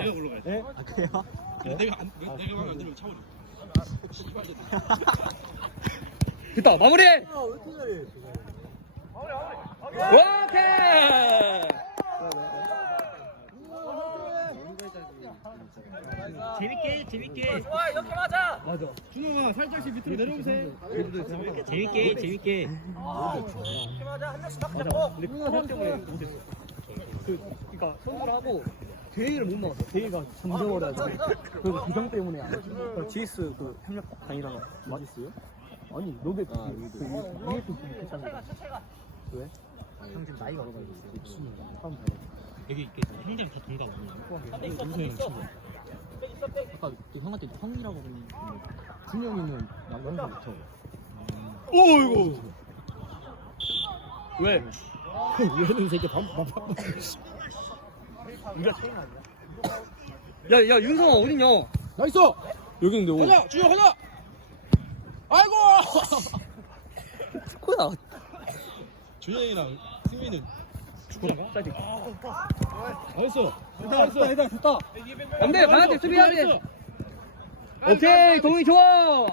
내가 불러가야지. 네? 아 그래요? 내가 안 내가 내가 마음에 안 들면 차오리. 됐다 마무리. 잘해? 오케이. 재밌게 재밌게 맞아. 준호가 살짝씩 밑으로 내려오세요. 재밌게 재밌게 맞아. 근데 그것 때문에 못했어. 그 그러니까 선수를 하고 대회를 못 나왔어. 대회가 잠재워가지고 그리고 기성 때문에 안. 그 GS 그 협력 다니다가 맞았어요? 아니 너네 그그 위에 또 괜찮아. 왜? 형 지금 나이가 어려가지고 사람 잘. 여기 이렇게 형들이 다 동갑 아니야? 인생 친구. 아까 그 형한테 형이라고 그러니 준영이는 남자 못하고. 오이고. 왜? 얘는 이 새끼 밥밥 나냐? 야, 야, 윤성아 어딨냐? 나이스! 여기 있는데, 오. 가자! 준영 가자! 아이고! 축구야. 준영이랑 승민은 축구야? 짜지. 나이스! 됐다, 됐다, 됐다, 됐다. 안 돼, 가야 돼, 수비해야 돼. 오케이, 동이 좋아!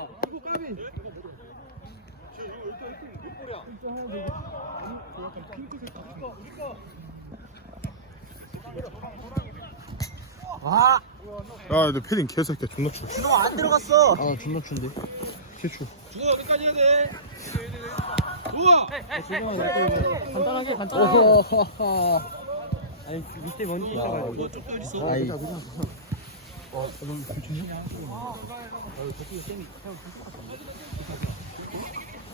와 야, 내 패딩 개새끼야 존나 추워. 준호 안 들어갔어 아, 존나 춘데. 개추. 준호가 끝까지 해야 돼. 좋아. 간단하게, 간단하게. 아니, 밑에 먼지 있어가지고. 뭐 쪽도 있어. 아이.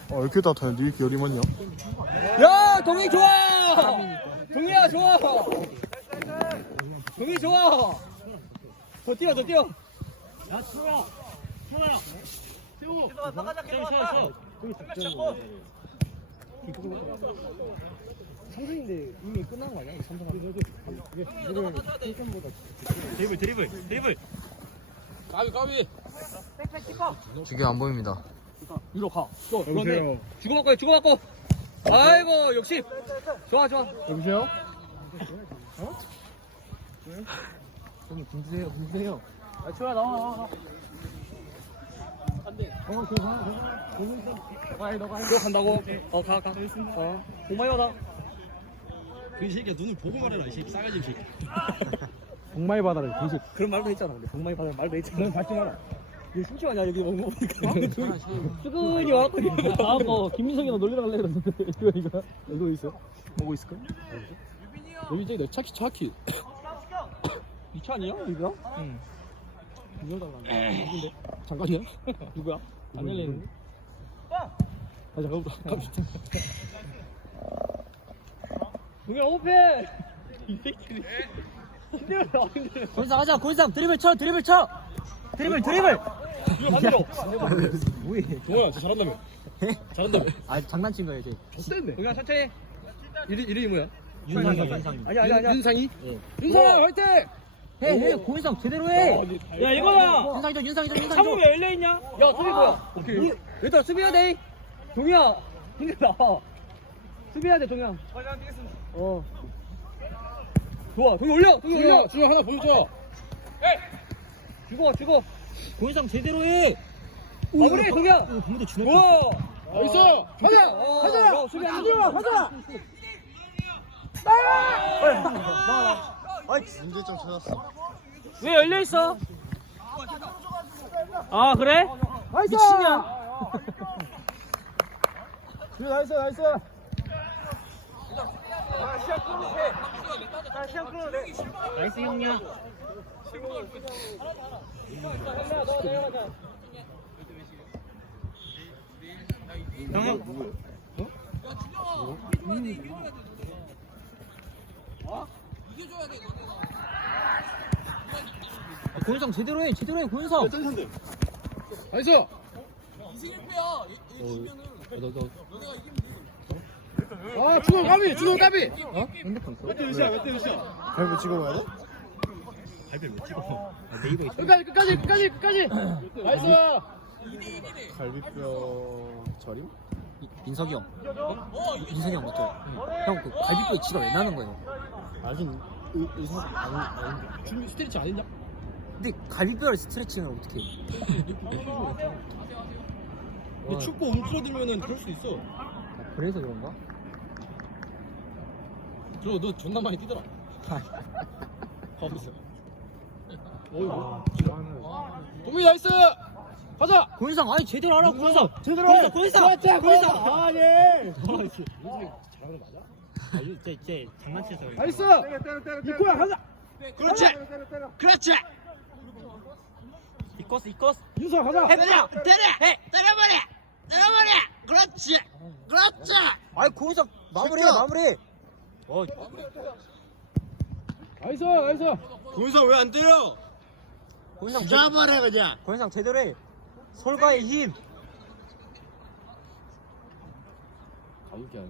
아, 왜 이렇게 따뜻하냐? 니 이렇게 열이 많냐? 야, 동이 좋아! 동이야, 좋아! 동이 좋아! 더 뛰어, 더 뛰어! 삼성인데 이미 끝난 거 아니야? 삼성보다 드리블 드리블 드리블 까비 까비. 지금 안 보입니다 위로 가. 또, 여보세요. 주고받고, 주고받고. 아이고, 역시. 좋아, 좋아. 여보세요? 어? 형님, 분주해요, 분주해요. 아, 좋아, 나와, 나와, 나와. 안 돼. 어, 그거 가. 보고 있어. 너가 해, 너가 해. 너 간다고? 어, 가, 가. 어. 고마워, 나. 그 새끼야 눈을 보고 말해라 이 새끼 싸가지 이 새끼. 복마이 받아라, 대신. 그런 말도 했잖아, 근데. 복마이 받아라 말도 했잖아. 넌 받지 마라. 이거 심심하냐, 여기 먹는 거 보니까. 수근이 와갖더니 다음 거 김민성이랑 놀리러 갈래 그랬는데 이거 이거 이거 있어? 보고 있을까? 여기 저기 차키 차키 이차 아니야 이거? 응 이거 달라 누군데? 잠깐이야? 누구야? 안 열리는데? 아 잠깐만 갑시다 동현 오페 이 새끼들 힘들어 힘들어 고인상 하자 고인상 드리블 쳐 드리블 쳐 드리블 드리블 이거 만들어 뭐해 동호야 저 잘한다며. 잘한다며. 아 장난친 거야 이제 어땠네? 동현 천천히 이름, 이름이 뭐야? 윤상이 아니 아니 아니 윤상이? 예. 윤상아 화이팅! 해 해. 고인상 제대로 해. 야 이거야 윤상이죠 윤상이죠 윤상이죠 왜 열려 있냐? 야 수비 뭐야? 오케이. 일단 수비해야 돼. 동이야. 근데 나와 수비해야 돼 동이야. 어. 좋아. 동이 올려. 동이 올려. 준호 하나 보여줘. 죽어 죽어. 고인상 제대로 해. 마무리 동이야. 근데 준호 와 나이스. 가자. 가자. 야, 수비 안 들어 가자 문제점 찾았어. 왜 열려 있어? 아 그래? 미친이야 나이스 나이스. 나이스 형냐 형 형 고인상 제대로 해 제대로 해 고인상 나이스 아 준호 까비 준호 까비 어? 핸드폰 써? 몇대 몇이야 몇대 몇이야. 발부 찍어봐야 돼? 발표 왜 찍어 네이버에 찍어 끝까지 끝까지 끝까지 끝까지 나이스 갈비뼈? 이- 민석이 형 어? 민석이 형 맞죠? 형 그 갈비뼈에 지가 왜 나는 거예요? 아직 의, 의사 안, 안 준비 스트레치 안 했냐? 근데 갈비뼈를 스트레칭을 어떻게 해? 근데 축구 움츠러들면은 그럴 수 있어. 아, 그래서 그런가? 저너 존나 많이 뛰더라. 가만있어. 어이구. 동민이 나이스! 가자! 고인상 아니 제대로 하라 고인상 제대로 고인상 아니! 그렇지. 요즘에 잘하는 거 맞아? 아 이거 쟤, 쟤 장난치서. 나이스! 이코야 가자! 그렇지! 그렇지! 이코스 이코스 윤서 가자! 때려 때려 해 때려버려 때려버려 그렇지 그렇지 아이 고인상 마무리해. 마무리 어 나이스! 나이스! 동서 왜 안 때려? 고인상 제, 잡아라 그냥. 고인상 제대로 해 솔가의 힘 가볍게 하네.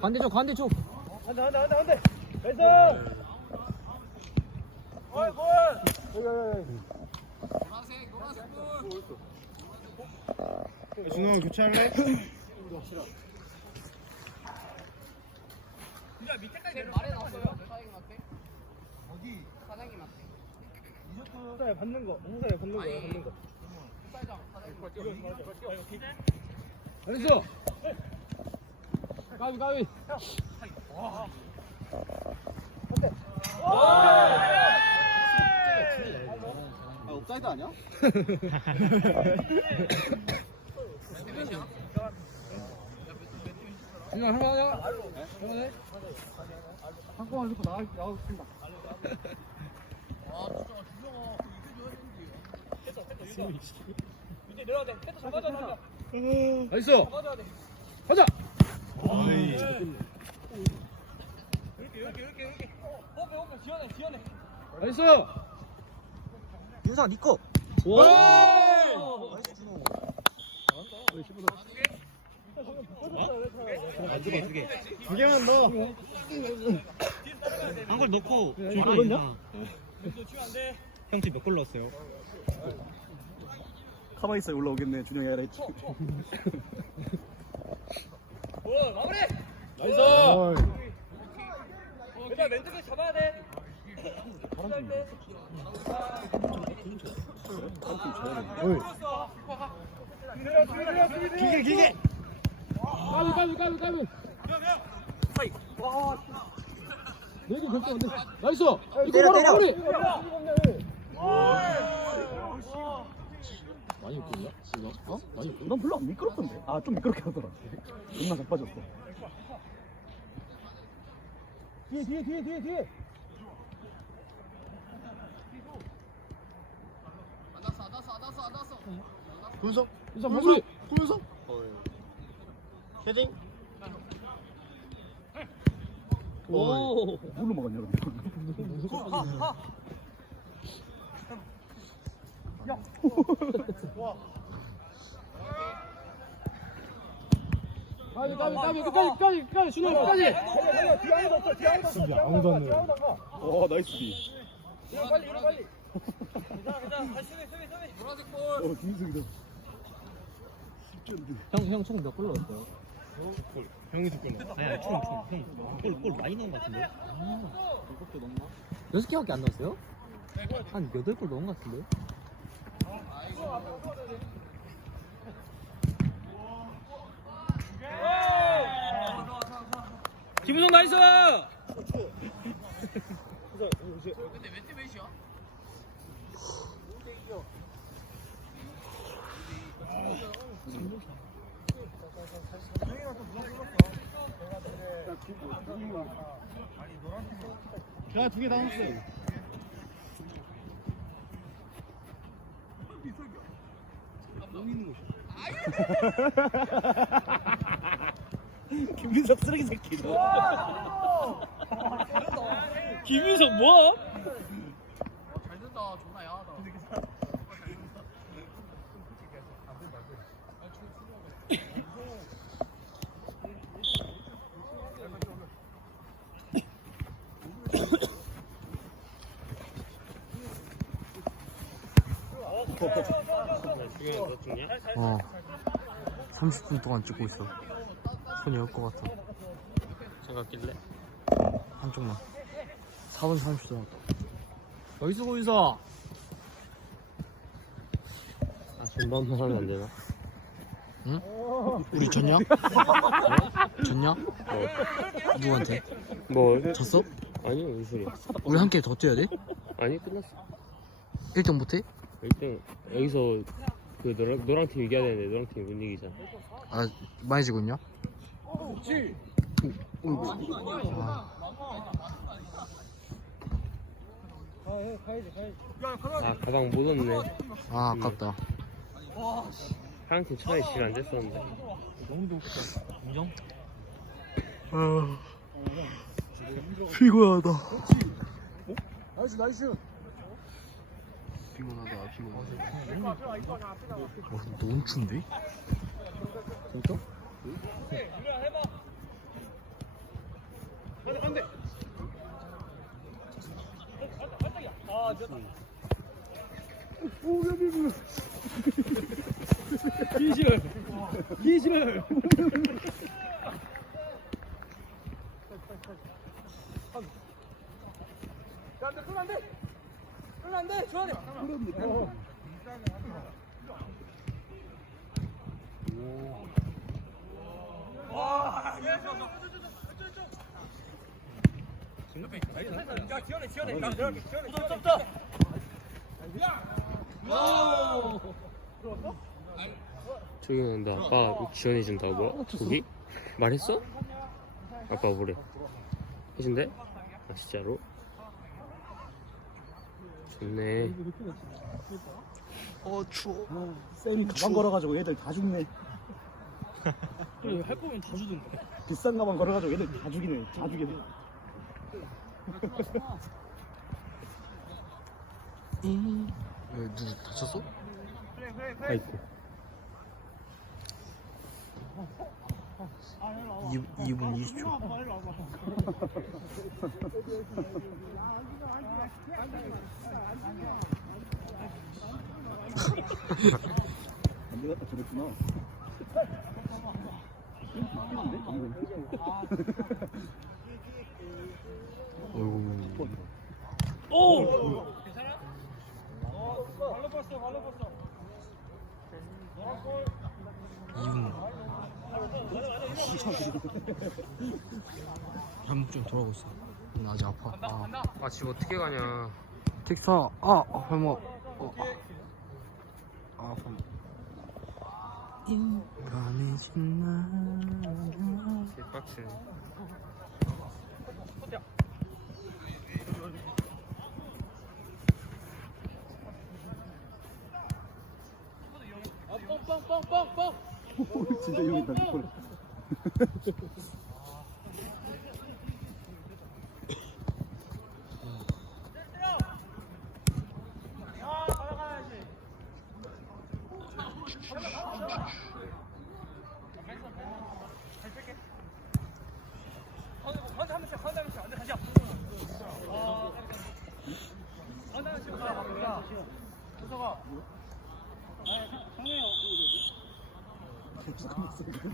반대쪽 반대쪽. 준호 교체할래? 나이스! 가위 가위! 아 옵사이드 아니야? 준호 할만하냐? 할만해? 한꺼번에 넣고 나가, 나가겠습니다. 나이스! 가자! 나이스! 윤상 니꺼 와! 나이스 준호 두개 두개 두 개만 넣어. 한걸 넣고 이거 줘라, 넣었냐? 이상. 형 지금 몇골 넣었어요? 가만히 있어 올라오겠네 준영이 하라 했지 나이스! 기계 기계. 까비 까비 까비 까비 내기 결정 안돼 나이스 이거 바로 때려. 마무리 많이 웃겼냐 지금 어? 웃겼 난 별로 안 미끄럽던데? 아 좀 미끄럽게 하더라. 존나 자빠졌어. 뒤에 뒤에 뒤에 뒤에 뒤에. 군석. 인사 마무리 군석. 헤딩. 오. 뭘로 막았냐 근데 까비 까비 까비 끝까지 끝까지 끝까지 준호 끝까지 아무도 안 넣어 와 나이스 비 어, 김승이다. 형형 총 몇 골 넣었어요? 형이 넣었어 아니 아니 총총형골골 많이 넣은 것 같은데 여섯 개밖에 안 넣었어요? 한 여덟 골 넣은 것 같은데? 김우성 나이스! 야두 개 남았어. 김민석 쓰레기 새끼. 김민석 뭐? 중요한 것 중이야? 어 30분 동안 찍고 있어 손이 얼것 같아 생각길래 한쪽만 4분 30초 남았다 어디서 거기서? 아 전반만 하면 안 되나? 우리 졌냐? 졌냐? 누구한테? 뭐 졌어? 아니요 무슨 소리야 우리 한개더 뛰어야 돼? 아니 끝났어 1등 못해? 1등 여기서 그 노랑, 노랑 팀 이겨야 되는데 노랑 팀 못 이기잖아 아 많이 지고 있냐? 그렇지 아, 아 가방 못 얻네. 아 아깝다. 파랑 팀 차라리 질안 됐었는데. 피곤하다. 나이스 나이스. 피곤하다 피곤하다. 와 너무 추운데? 기실. 기실. 저기 근데 아빠 지원해준다고? 저기? 말했어? 아빠 뭐래? 해준대? 아 진짜로? 좋네 어 추워 쌤 가방 걸어가지고 애들 다 죽네. 그래 할 거면 다 주던데 비싼 가방 걸어가지고 애들 다 죽이네. 다 죽이네. 왜 누구 다쳤어? 아이고 2, 2분 20초 내가 딱 저랬구나. 어이구 이분 잠 좀 돌아오고 있어 나 아직 아파 아, 아 집 어떻게 가냐 택사 아 발목 어. 아 발. 인 간해진 날 개빡치네 진짜 여기 있다.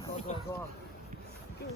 走走走这